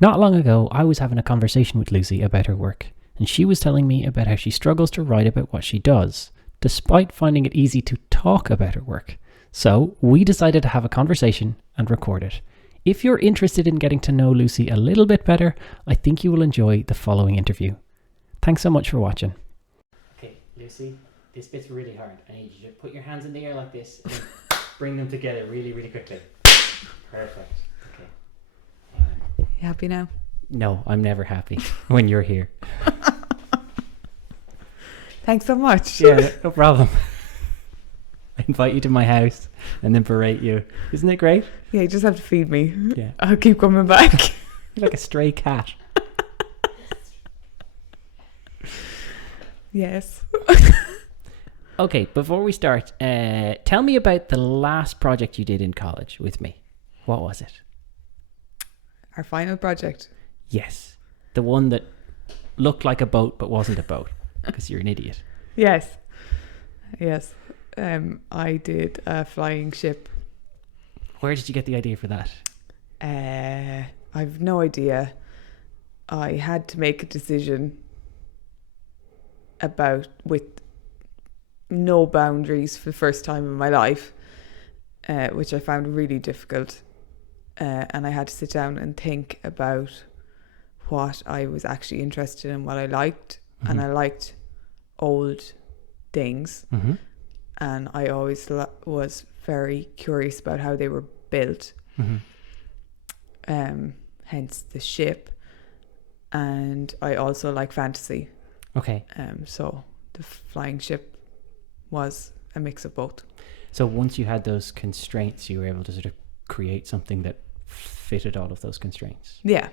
Not long ago, I was having a conversation with Lucy about her work, and she was telling me about how she struggles to write about what she does, despite finding it easy to talk about her work. So we decided to have a conversation and record it. If you're interested in getting to know Lucy a little bit better, I think you will enjoy the following interview. Thanks so much for watching. Okay, Lucy, this bit's really hard. I need you to put your hands in the air like this and bring them together really, really quickly. Perfect. Okay. You happy now? No, I'm never happy when you're here. Thanks so much. Yeah, no problem. I invite you to my house and then berate you. Isn't it great? Yeah, you just have to feed me. Yeah. I'll keep coming back. You're like a stray cat. Yes. Okay, before we start, tell me about the last project you did in college with me. What was it? Our final project. Yes. The one that looked like a boat but wasn't a boat because you're an idiot. Yes. I did a flying ship. Where did you get the idea for that? I've no idea. I had to make a decision with no boundaries for the first time in my life, which I found really difficult. And I had to sit down and think about what I was actually interested in, what I liked. Mm-hmm. And I liked old things. Mm-hmm. And I always was very curious about how they were built. Mm-hmm. Hence the ship. And I also like fantasy. Okay. So the flying ship was a mix of both. So once you had those constraints, you were able to sort of create something that fitted all of those constraints. Yeah.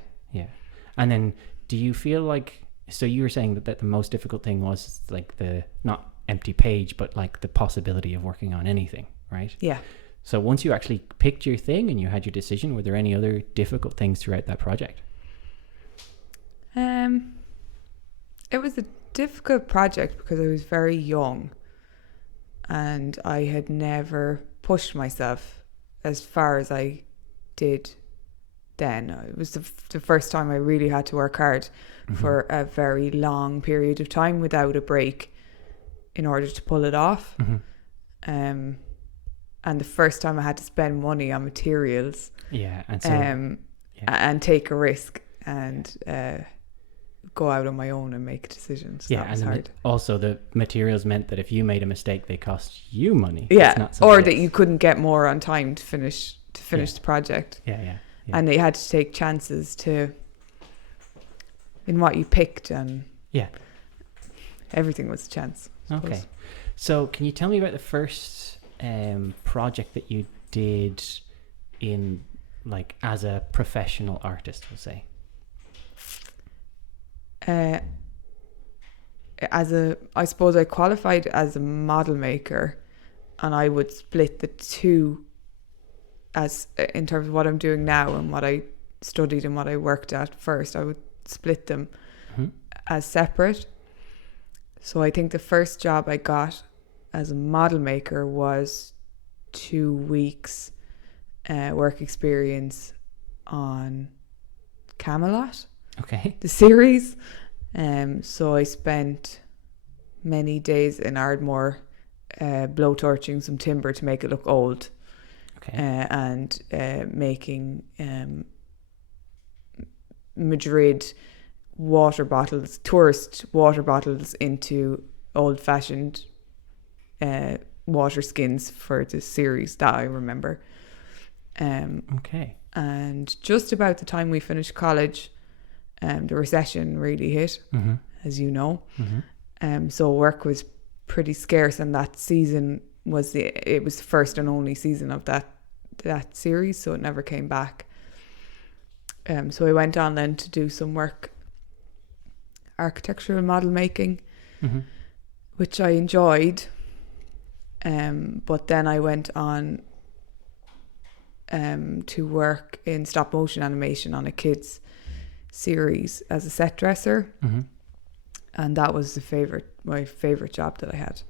And then do you feel like, so you were saying that the most difficult thing was like the not empty page, but like the possibility of working on anything, right? Yeah. So once you actually picked your thing and you had your decision, were there any other difficult things throughout that project? It was a difficult project because I was very young and I had never pushed myself as far as I did then. It was the first time I really had to work hard. Mm-hmm. For a very long period of time without a break in order to pull it off. Mm-hmm. And the first time I had to spend money on materials. Yeah, and so and take a risk and go out on my own and make decisions. Yeah, that was and hard. Also the materials meant that if you made a mistake, they cost you money. Yeah, or that you couldn't get more on time to finish the project. Yeah. And they had to take chances in what you picked, and everything was a chance. Okay, so can you tell me about the first project that you did in, like, as a professional artist, we'll say? I suppose I qualified as a model maker, and I would split the two as in terms of what I'm doing now and what I studied and what I worked at first. I would split them as separate. So I think the first job I got as a model maker was 2 weeks work experience on Camelot. Okay. The series. So I spent many days in Ardmore blowtorching some timber to make it look old. Okay. And making Madrid tourist water bottles into old-fashioned water skins for the series that I remember. Okay. And just about the time we finished college, the recession really hit, as you know. Mm-hmm. So work was pretty scarce, and that season was the first and only season of that series, so it never came back. So I went on then to do some work, architectural model making, which I enjoyed. But then I went on to work in stop motion animation on a kids series as a set dresser, and that was my favorite job that I had.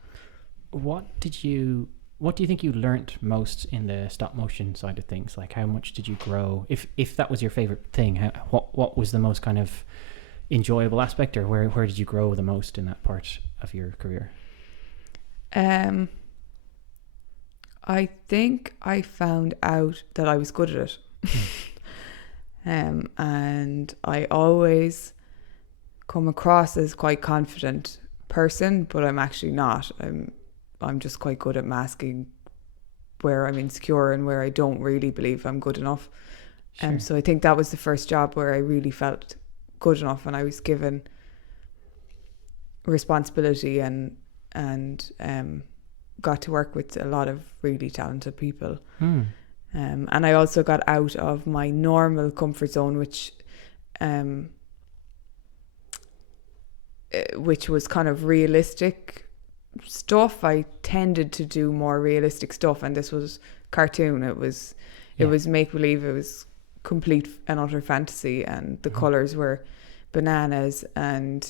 What did you what do you think you learnt most in the stop motion side of things? Like, how much did you grow? If that was your favorite thing, what was the most kind of enjoyable aspect, or where did you grow the most in that part of your career? I think I found out that I was good at it. And I always come across as quite confident person, but I'm actually not. I'm just quite good at masking where I'm insecure and where I don't really believe I'm good enough. Sure. So I think that was the first job where I really felt good enough, and I was given responsibility and got to work with a lot of really talented people. And I also got out of my normal comfort zone, which was kind of realistic stuff. I tended to do more realistic stuff, and this was cartoon. It was make believe. It was complete and utter fantasy, and the colors were bananas. And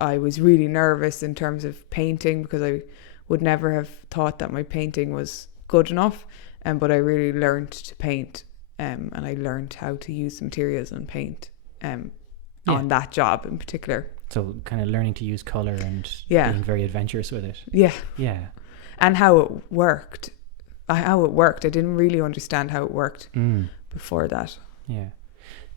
I was really nervous in terms of painting, because I would never have thought that my painting was good enough. But I really learned to paint, and I learned how to use materials and paint on that job in particular. So kind of learning to use color and Yeah. being very adventurous with it. Yeah. Yeah. And how it worked. I didn't really understand how it worked before that. Yeah.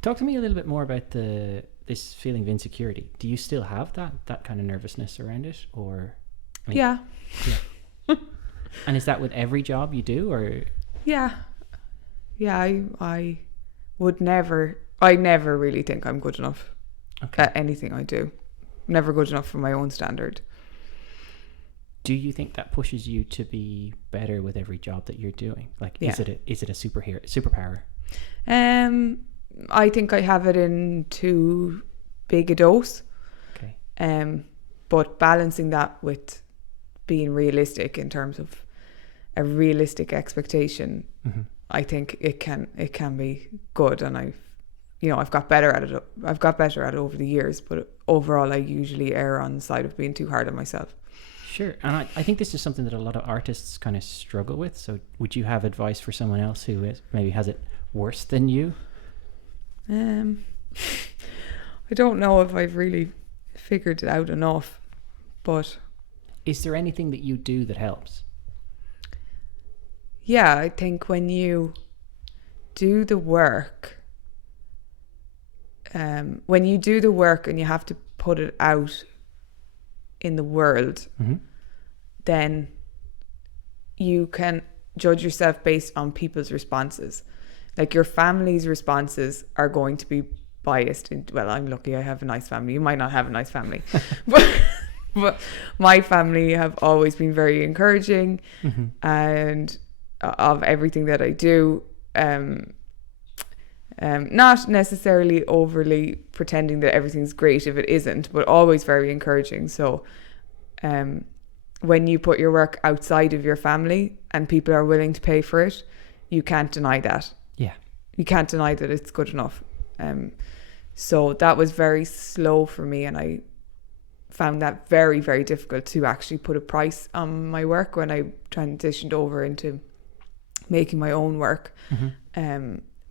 Talk to me a little bit more about this feeling of insecurity. Do you still have that kind of nervousness around it, or? I mean, Yeah. And is that with every job you do, or? Yeah. I never really think I'm good enough at anything I do. Never good enough for my own standard. Do you think that pushes you to be better with every job that you're doing? Like, is it a superpower? I think I have it in too big a dose. Okay. But balancing that with being realistic in terms of a realistic expectation, I think it can be good, and I've got better at it. I've got better at it over the years, but overall I usually err on the side of being too hard on myself. Sure. And I think this is something that a lot of artists kind of struggle with. So would you have advice for someone else who maybe has it worse than you? I don't know if I've really figured it out enough, but is there anything that you do that helps? Yeah, I think when you do the work, and you have to put it out in the world, then you can judge yourself based on people's responses. Like, your family's responses are going to be biased. Well, I'm lucky I have a nice family. You might not have a nice family. but my family have always been very encouraging and of everything that I do. Not necessarily overly pretending that everything's great if it isn't, but always very encouraging. So when you put your work outside of your family and people are willing to pay for it, you can't deny that. Yeah. You can't deny that it's good enough. So that was very slow for me, and I found that very, very difficult to actually put a price on my work when I transitioned over into making my own work.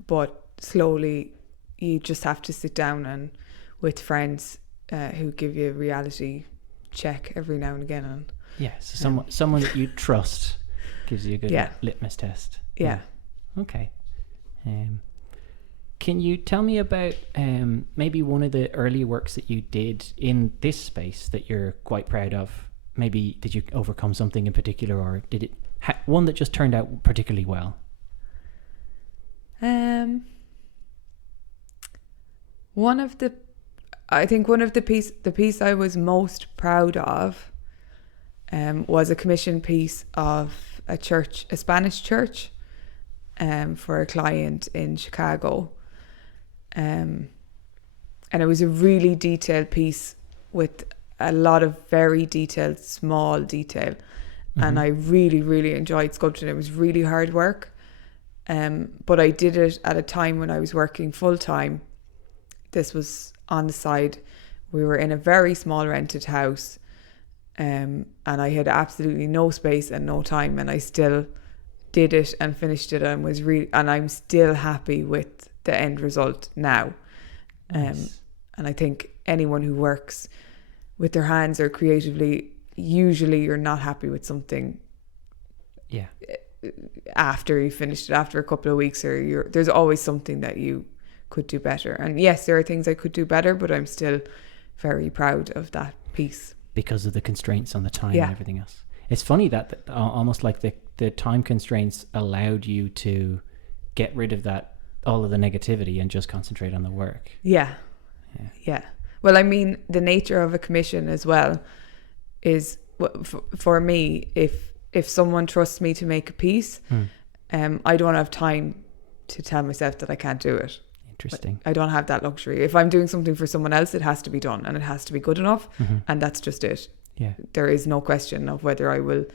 But slowly you just have to sit down and with friends who give you a reality check every now and again. And so someone that you trust gives you a good litmus test. Yeah. Okay. Can you tell me about maybe one of the early works that you did in this space that you're quite proud of? Maybe did you overcome something in particular, or did it one that just turned out particularly well? The piece I was most proud of was a commissioned piece of a Spanish church for a client in Chicago. And it was a really detailed piece with a lot of very detailed, small detail. And I really, really enjoyed sculpting. It was really hard work. But I did it at a time when I was working full time. This was on the side. We were in a very small rented house. and I had absolutely no space and no time, and I still did it and finished it, and I'm still happy with the end result now. Nice. And I think anyone who works with their hands or creatively, usually you're not happy with something Yeah. after you finished it, after a couple of weeks, or there's always something that you could do better. And yes, there are things I could do better, but I'm still very proud of that piece. Because of the constraints on the time Yeah. and everything else. It's funny that almost like the time constraints allowed you to get rid of that, all of the negativity, and just concentrate on the work. Yeah. Well, I mean, the nature of a commission as well is, for me, if someone trusts me to make a piece, I don't have time to tell myself that I can't do it. Interesting. I don't have that luxury. If I'm doing something for someone else, it has to be done and it has to be good enough, and that's just it. Yeah. There is no question of whether I will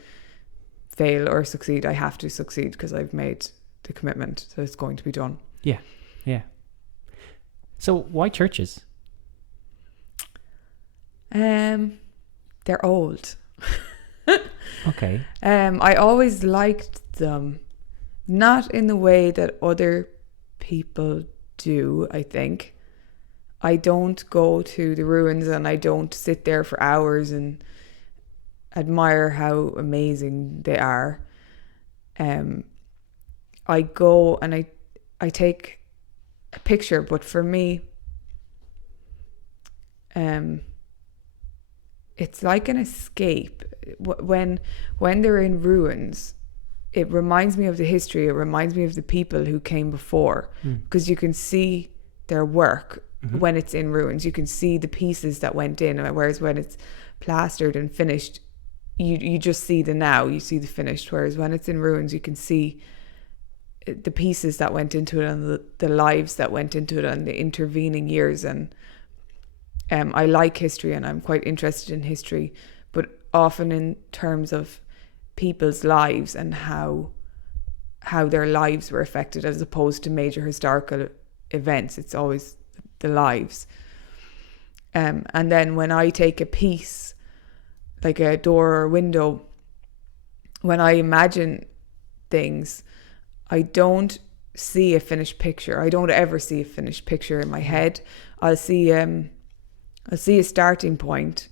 fail or succeed. I have to succeed because I've made the commitment that it's going to be done. Yeah. Yeah. So why churches? They're old. Okay. I always liked them, not in the way that other people do, I think. I don't go to the ruins and I don't sit there for hours and admire how amazing they are. I go and I take a picture, but for me, it's like an escape. When they're in ruins, it reminds me of the history. It reminds me of the people who came before, because you can see their work when it's in ruins. You can see the pieces that went in, whereas when it's plastered and finished, you just see the now, you see the finished. Whereas when it's in ruins, you can see the pieces that went into it and the lives that went into it and the intervening years. And I like history and I'm quite interested in history, but often in terms of people's lives and how their lives were affected, as opposed to major historical events. It's always the lives. And then when I take a piece, like a door or a window, when I imagine things, I don't see a finished picture. I don't ever see a finished picture in my head. I'll see a starting point,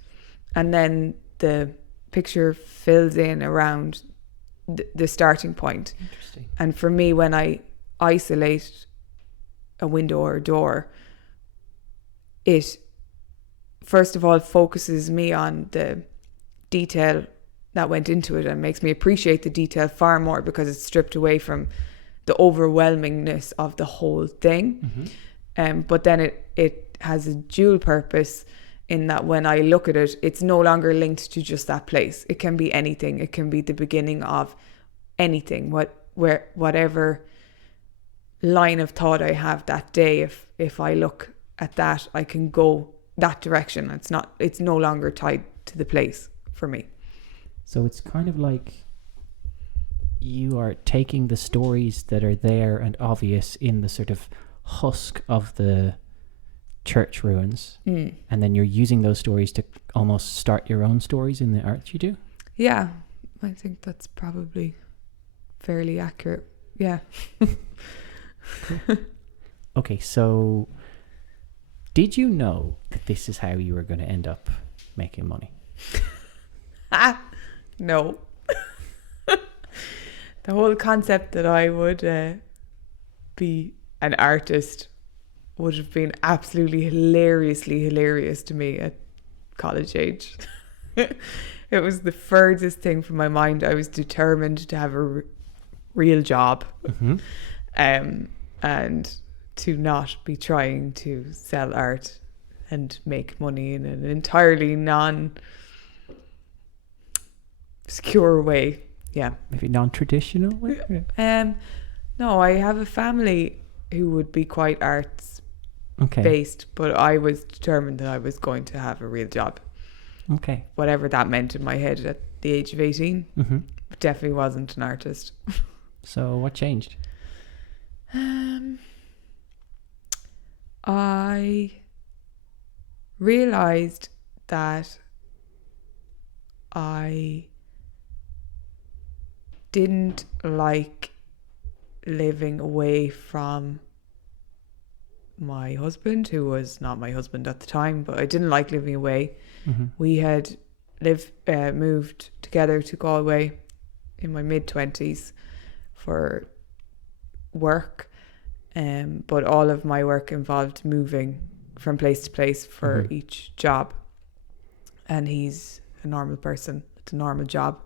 and then the picture fills in around the starting point. Interesting. And for me, when I isolate a window or a door, it first of all focuses me on the detail that went into it and makes me appreciate the detail far more, because it's stripped away from the overwhelmingness of the whole thing. But then it has a dual purpose, in that when I look at it, it's no longer linked to just that place. It can be anything. It can be the beginning of anything, whatever line of thought I have that day. If I look at that, I can go that direction. It's no longer tied to the place for me. So it's kind of like you are taking the stories that are there and obvious in the sort of husk of the church ruins, and then you're using those stories to almost start your own stories in the art you do. Yeah, I think that's probably fairly accurate. Yeah. Okay, so did you know that this is how you were going to end up making money? No. The whole concept that I would be an artist would have been absolutely hilariously hilarious to me at college age. It was the furthest thing from my mind. I was determined to have a real job, and to not be trying to sell art and make money in an entirely non-secure way. Yeah. Maybe non-traditional way? No, I have a family who would be quite arts Okay. based, but I was determined that I was going to have a real job. Okay. Whatever that meant in my head at the age of 18. But definitely wasn't an artist. So what changed? I realised that I didn't like living away from my husband, who was not my husband at the time, but I didn't like living away. Mm-hmm. We had moved together to Galway in my mid-20s for work, but all of my work involved moving from place to place for each job. And he's a normal person. It's a normal job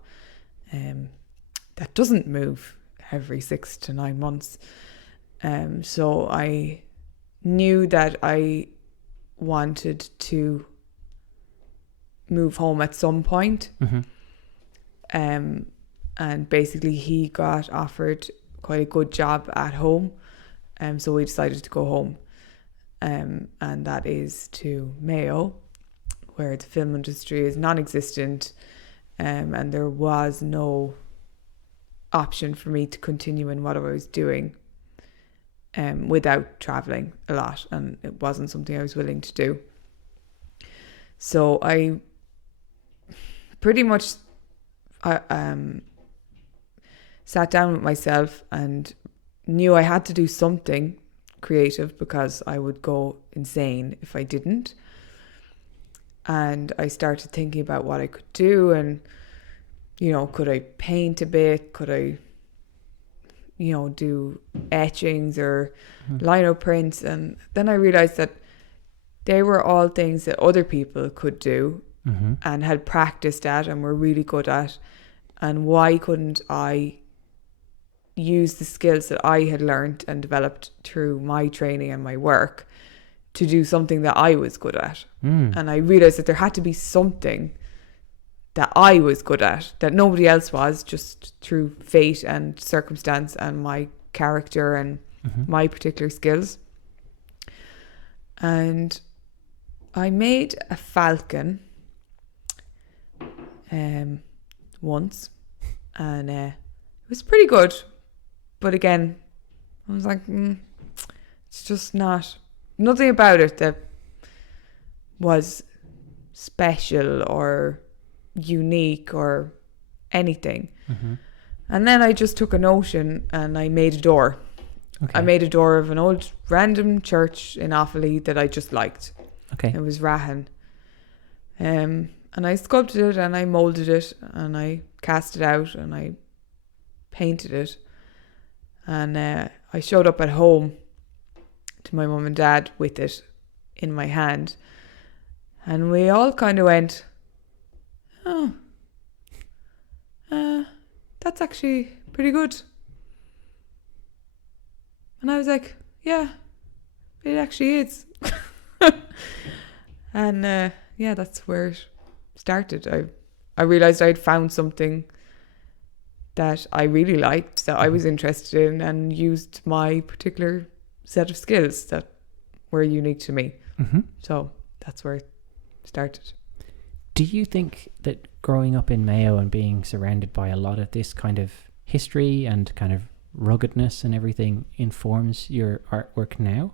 that doesn't move every 6 to 9 months. So I knew that I wanted to move home at some point. And basically he got offered quite a good job at home. So we decided to go home. And that is to Mayo, where the film industry is non-existent. And there was no option for me to continue in what I was doing without traveling a lot, and it wasn't something I was willing to do. So I pretty much sat down with myself and knew I had to do something creative because I would go insane if I didn't. And I started thinking about what I could do, and could I paint a bit? Could I, do etchings or lino prints? And then I realized that they were all things that other people could do and had practiced at and were really good at. And why couldn't I use the skills that I had learned and developed through my training and my work to do something that I was good at? And I realized that there had to be something that I was good at, that nobody else was, just through fate and circumstance and my character and my particular skills. And I made a falcon once, and it was pretty good. But again, I was like, it's just nothing about it that was special or unique or anything. And then I just took a notion and I made a door. I made a door of an old random church in Offaly that I just liked. It was Rahan. And I sculpted it and I molded it and I cast it out and I painted it. And I showed up at home to my mum and dad with it in my hand. And we all kind of went, oh, that's actually pretty good. And I was like, yeah, it actually is. And that's where it started. I realized I'd found something that I really liked, that I was interested in, and used my particular set of skills that were unique to me. So that's where it started. Do you think that growing up in Mayo and being surrounded by a lot of this kind of history and kind of ruggedness and everything informs your artwork now?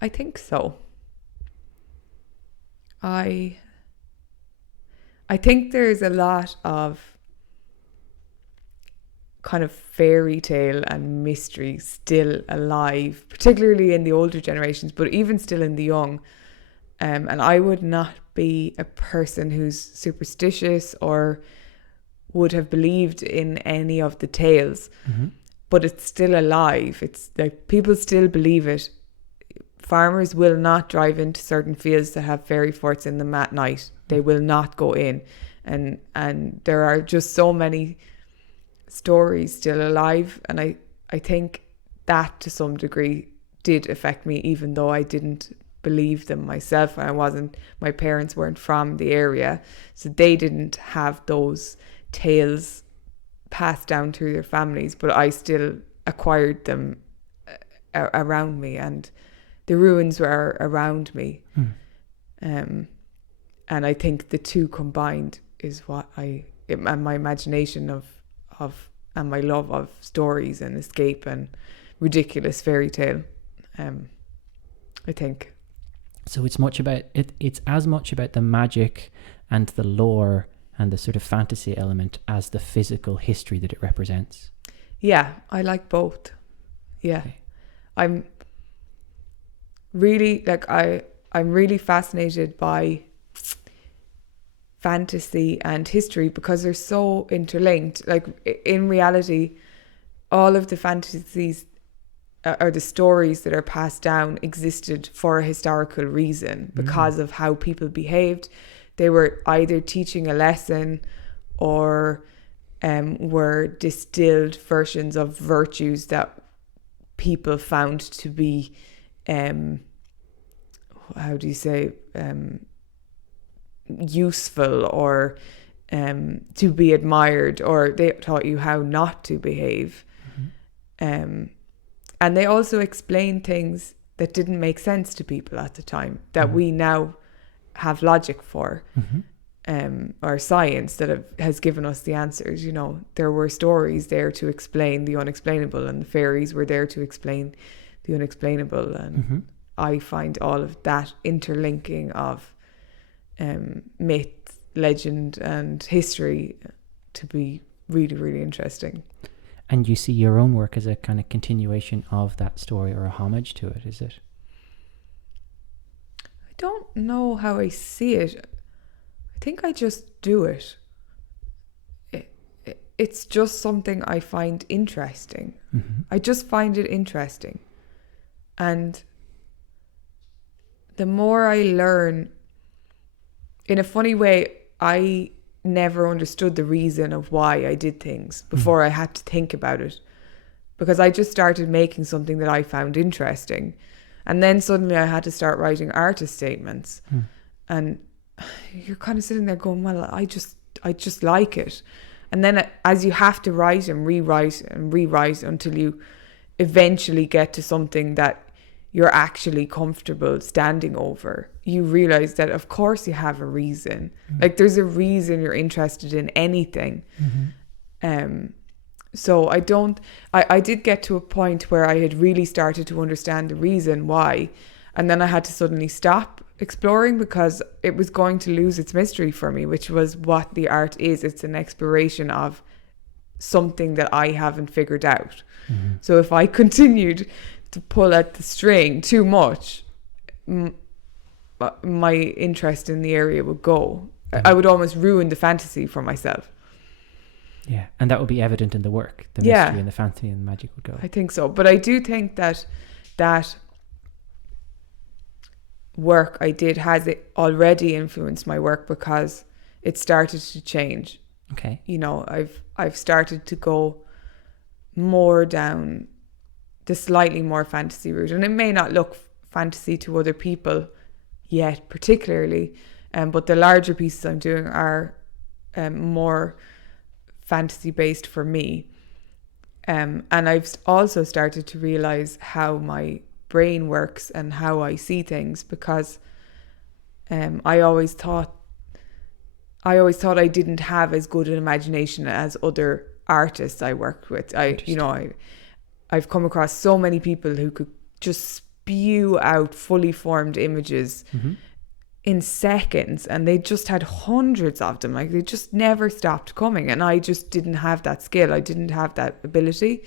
I think so. I think there's a lot of kind of fairy tale and mystery still alive, particularly in the older generations, but even still in the young. And I would not be a person who's superstitious or would have believed in any of the tales, but it's still alive. It's like people still believe it. Farmers will not drive into certain fields that have fairy forts in them at night. They will not go in. And there are just so many stories still alive. And I think that to some degree did affect me, even though I didn't believe them myself. My parents weren't from the area, so they didn't have those tales passed down through their families, but I still acquired them around me, and the ruins were around me. And I think the two combined is what and my imagination of and my love of stories and escape and ridiculous fairy tale. I think So it's much about it. It's as much about the magic and the lore and the sort of fantasy element as the physical history that it represents. Yeah, I like both. Yeah. Okay. I'm really I'm really fascinated by fantasy and history because they're so interlinked. Like in reality, all of the fantasies or the stories that are passed down existed for a historical reason because of how people behaved. They were either teaching a lesson or were distilled versions of virtues that people found to be useful or to be admired, or they taught you how not to behave. And they also explained things that didn't make sense to people at the time that we now have logic for, or science that has given us the answers. You know, there were stories there to explain the unexplainable, and the fairies were there to explain the unexplainable. And I find all of that interlinking of myth, legend, and history to be really, really interesting. And you see your own work as a kind of continuation of that story or a homage to it, is it? I don't know how I see it. I think I just do it. It's just something I find interesting. I just find it interesting. And the more I learn, in a funny way, I never understood the reason of why I did things before I had to think about it, because I just started making something that I found interesting, and then suddenly I had to start writing artist statements, and you're kind of sitting there going, well, I just like it. And then as you have to write and rewrite until you eventually get to something that you're actually comfortable standing over, you realize that of course you have a reason. Like there's a reason you're interested in anything. So I did get to a point where I had really started to understand the reason why, and then I had to suddenly stop exploring because it was going to lose its mystery for me, which was what the art is. It's an exploration of something that I haven't figured out. So if I continued to pull at the string too much, my interest in the area would go. I would almost ruin the fantasy for myself. Yeah, and that would be evident in the work. The mystery and the fantasy and the magic would go. I think so. But I do think that work I did has it already influenced my work because it started to change. Okay. You know, I've started to go more down the slightly more fantasy route, and it may not look fantasy to other people yet particularly, but the larger pieces I'm doing are more fantasy based for me, and I've also started to realize how my brain works and how I see things, because I always thought I didn't have as good an imagination as other artists I worked with. I've come across so many people who could just spew out fully formed images in seconds, and they just had hundreds of them. Like they just never stopped coming, and I just didn't have that skill. I didn't have that ability.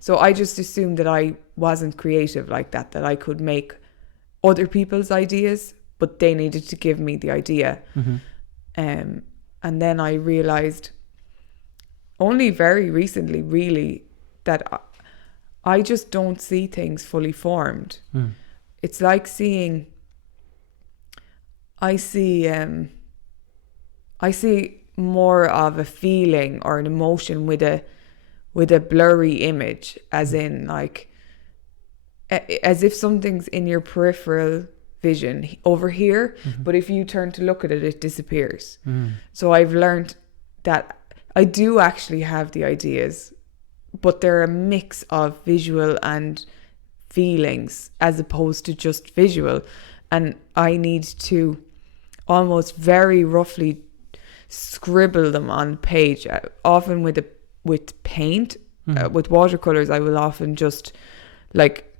So I just assumed that I wasn't creative like that, that I could make other people's ideas, but they needed to give me the idea. And then I realized only very recently really that I just don't see things fully formed. It's like I see more of a feeling or an emotion with a blurry image, as in like as if something's in your peripheral vision over here, but if you turn to look at it, it disappears. So I've learned that I do actually have the ideas, but they're a mix of visual and feelings as opposed to just visual, and I need to almost very roughly scribble them on page, often with paint. With watercolors I will often just like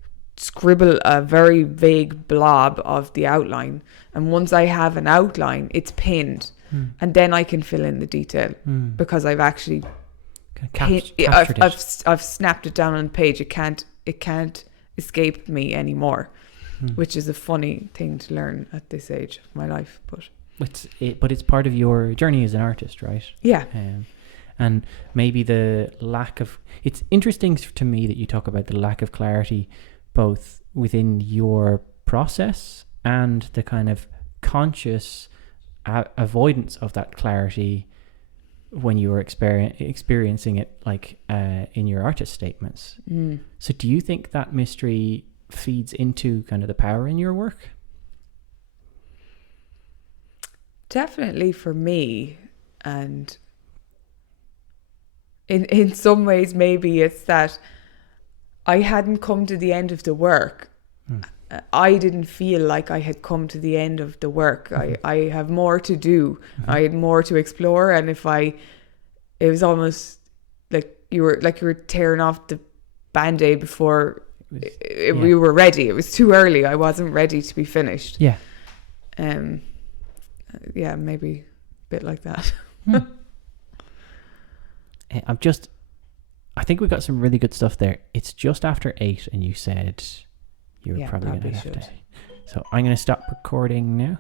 scribble a very vague blob of the outline, and once I have an outline, it's pinned, and then I can fill in the detail because I've actually I've snapped it down on the page. It can't escape me anymore, which is a funny thing to learn at this age of my life, but it's part of your journey as an artist, right? Yeah. And maybe it's interesting to me that you talk about the lack of clarity both within your process and the kind of conscious avoidance of that clarity when you were experiencing it, like in your artist statements. So do you think that mystery feeds into kind of the power in your work? Definitely for me, and in some ways maybe it's that I hadn't come to the end of the work. I didn't feel like I had come to the end of the work. I have more to do. I had more to explore, and it was almost like you were tearing off the band-aid before we were ready. It was too early. I wasn't ready to be finished. Yeah. Yeah, maybe a bit like that. I think we got some really good stuff there. It's just after 8 and you said you were probably going to have to. So I'm going to stop recording now.